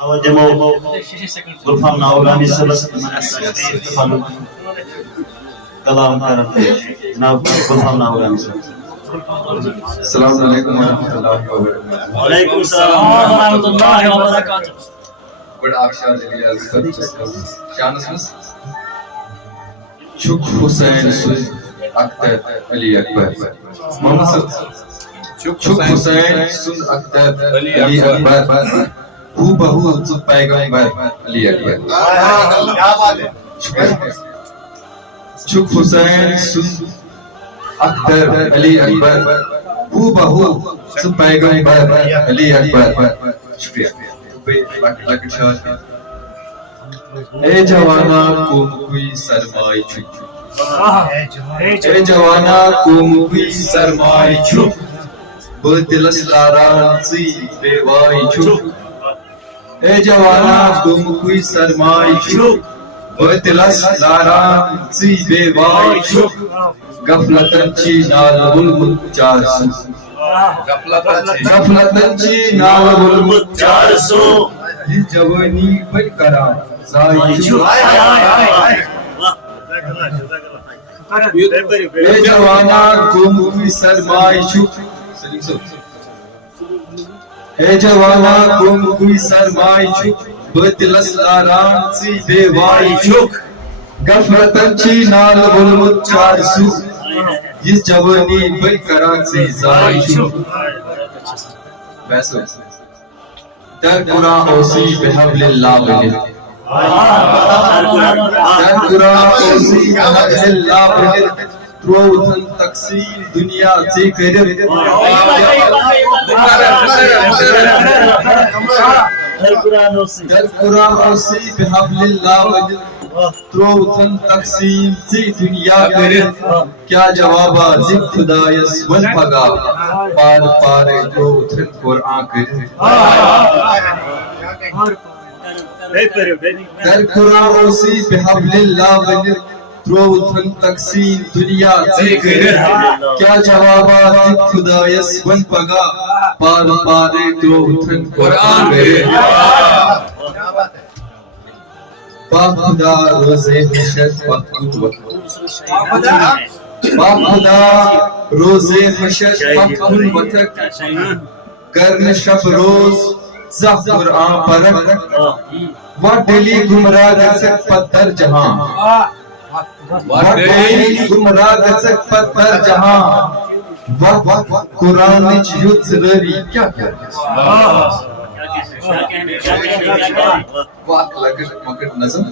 دمو غلفام ناولانی صبس کلام کرن جناب غلفام ناولانی صبس. السلام علیکم ورحمۃ اللہ وبرکاتہ. وعلیکم السلام ورحمۃ اللہ وبرکاتہ. بڑا آخشار علی ازفر شانس مس چھک حسین سن اختر علی اکبر محمد صلی چھک حسین سن اختر علی اکبر ہو بہو ژٕ پیغمبر علی اکبر. چھک حسین سن اختر علی اکبر ہو بہو ژٕ پیغمبر علی اکبر. شکریہ. اے جوانا قوم کوئی سرمائی چھو، اے جوانا قوم کوئی سرمائی چھو، باطلس لاران ژٕے بے وائی چھو. اے جوانا قوم کوئی سرمائی چھو، باطلس لاران ژٕے بے وائی چھو. غفلتن چی نال بلبل چار سو، غفلتن چی نال بلبل چار سو، یہ جوانی بل کرا زائی چھو. اے جوانا قوم کوئی سرمائی چھو، اے جوانا قوم کوئی سرمائی چھو، باطلس لاران ژٕے بے وائی چھو. غفلتن چی نال بلبل چار سو، یہ جوانی بل کرا زائی چھو. در قرآن اوسی بحبل اللہ بلد، در قرآن اوسی بحبل اللہ بلد، تروتن تقسیم دنیا سے کرد. در قرآن اوسی بحبل اللہ بلد، تروتن تقسیم سے دنیا کرد. کیا جوابا ذکر خدایس ون پگا، پار پارے تروتن قرآن کرد. در قرآن اوسی بحبل اللہ بلد، تروتن تقسیم دنیا سے کرد. کیا جوابا ذکر خدایس ون پگا، پار پارے تروتن قرآن کرد. با خدا روزے حشر وقت وقت، با خدا روزے حشر وقت وقت، کرن شب روز زہ قرآن پرک، و دلی گمراہ گسک پتر جہاں، و دلی گمراہ گسک پتر جہاں، و قرآن چیوت ضروری کیا کیا واق لگت مگر نظم